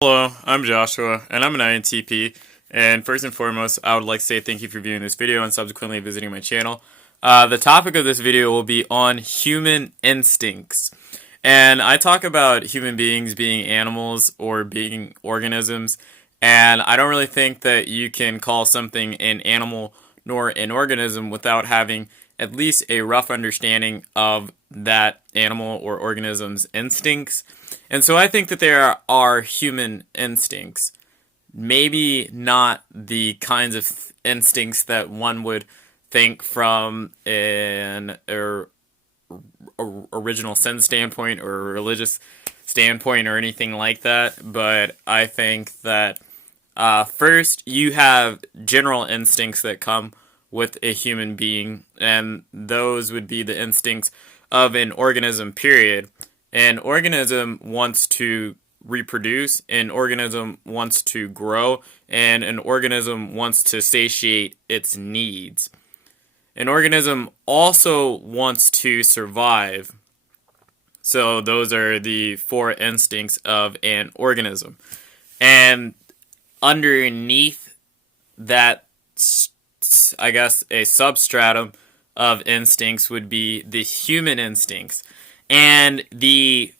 Hello, I'm Joshua, and I'm an INTP. And first and foremost, I would like to say thank you for viewing this video and subsequently visiting my channel. The topic of this video will be on human instincts. And I talk about human beings being animals or being organisms, and I don't really think that you can call something an animal nor an organism without having at least a rough understanding of that animal or organism's instincts. And so I think that there are human instincts. Maybe not the kinds of instincts that one would think from an original sin standpoint or a religious standpoint or anything like that, but I think that first you have general instincts that come with a human being, and those would be the instincts of an organism, period. An organism wants to reproduce, an organism wants to grow, and an organism wants to satiate its needs. An organism also wants to survive. So those are the four instincts of an organism. And underneath that, I guess, a substratum of instincts would be the human instincts. And the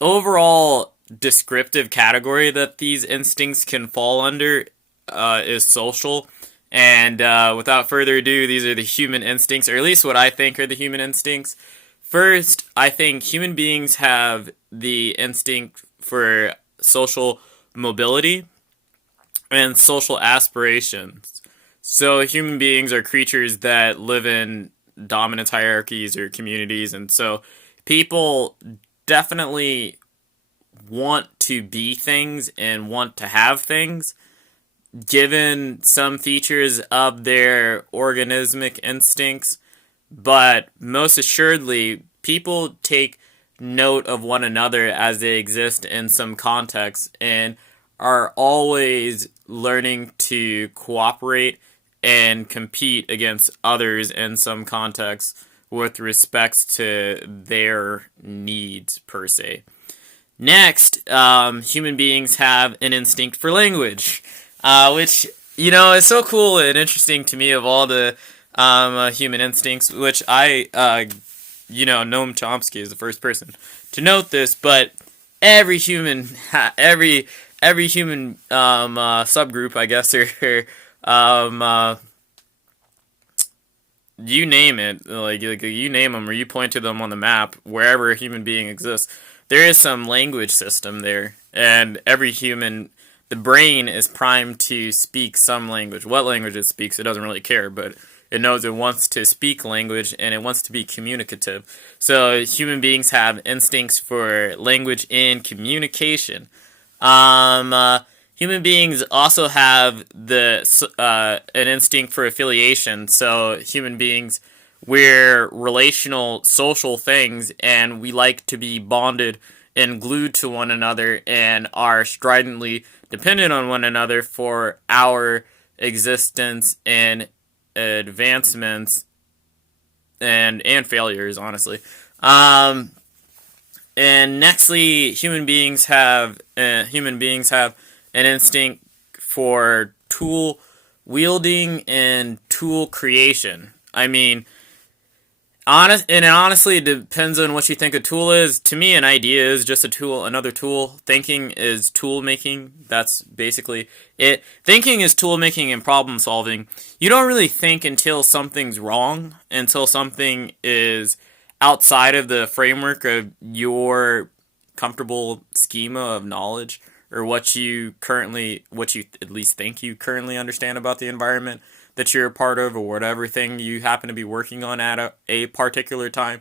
overall descriptive category that these instincts can fall under is social. And without further ado, these are the human instincts, or at least what I think are the human instincts. First, I think human beings have the instinct for social mobility and social aspirations. So human beings are creatures that live in dominance hierarchies or communities, and so people definitely want to be things and want to have things given some features of their organismic instincts, but most assuredly people take note of one another as they exist in some context and are always learning to cooperate and compete against others in some contexts with respects to their needs, per se. Next, human beings have an instinct for language, which, is so cool and interesting to me of all the human instincts, which Noam Chomsky is the first person to note this, but every human, every human subgroup, I guess, or you name it, like you name them or you point to them on the map, wherever a human being exists, there is some language system there, and every human, the brain is primed to speak some language. What language it speaks, it doesn't really care, but it knows it wants to speak language and it wants to be communicative. So human beings have instincts for language and communication. Human beings also have an instinct for affiliation. So human beings, we're relational, social things, and we like to be bonded and glued to one another and are stridently dependent on one another for our existence and advancements and failures, honestly. And nextly, human beings have an instinct for tool wielding and tool creation. I mean, honestly, it depends on what you think a tool is. To me, an idea is just a tool, another tool. Thinking is tool making. That's basically it. Thinking is tool making and problem solving. You don't really think until something's wrong, until something is outside of the framework of your comfortable schema of knowledge, or what you at least think you currently understand about the environment that you're a part of, or whatever thing you happen to be working on at a particular time.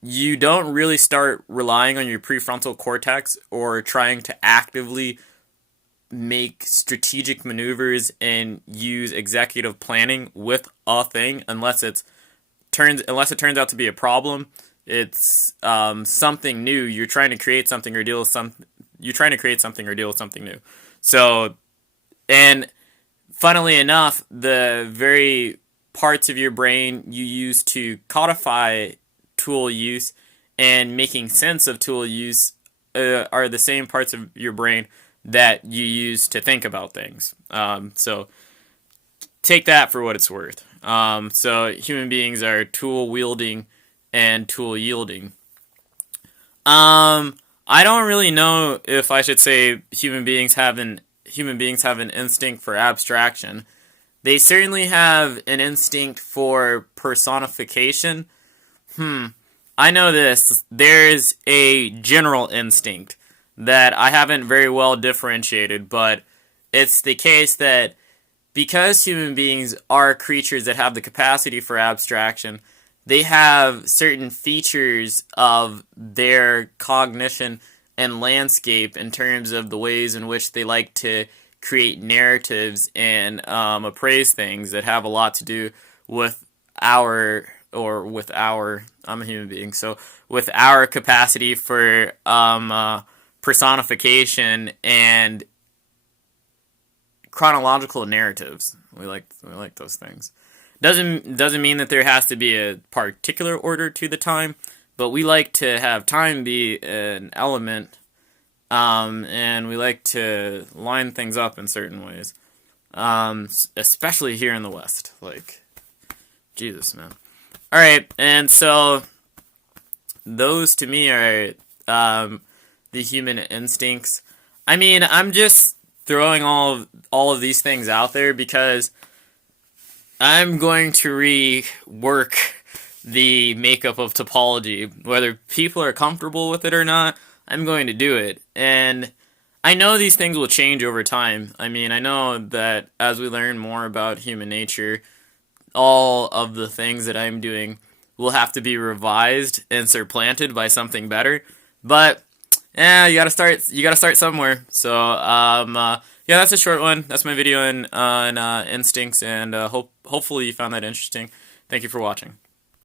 You don't really start relying on your prefrontal cortex or trying to actively make strategic maneuvers and use executive planning with a thing unless it turns out to be a problem. It's something new. You're trying to create something or deal with something new. So, and funnily enough, the very parts of your brain you use to codify tool use and making sense of tool use are the same parts of your brain that you use to think about things. So take that for what it's worth. So human beings are tool wielding and tool yielding. I don't really know if I should say human beings have an instinct for abstraction. They certainly have an instinct for personification. I know this. There's a general instinct that I haven't very well differentiated, but it's the case that because human beings are creatures that have the capacity for abstraction, they have certain features of their cognition and landscape in terms of the ways in which they like to create narratives and appraise things that have a lot to do with I'm a human being, so with our capacity for personification and chronological narratives. We like those things. Doesn't mean that there has to be a particular order to the time, but we like to have time be an element, and we like to line things up in certain ways, especially here in the West. Like, Jesus, man. All right, and so those to me are the human instincts. I mean, I'm just throwing all of these things out there because I'm going to rework the makeup of topology. Whether people are comfortable with it or not, I'm going to do it. And I know these things will change over time. I mean, I know that as we learn more about human nature, all of the things that I'm doing will have to be revised and supplanted by something better. But yeah, you gotta start somewhere. So yeah, that's a short one. That's my video on instincts, and hopefully you found that interesting. Thank you for watching.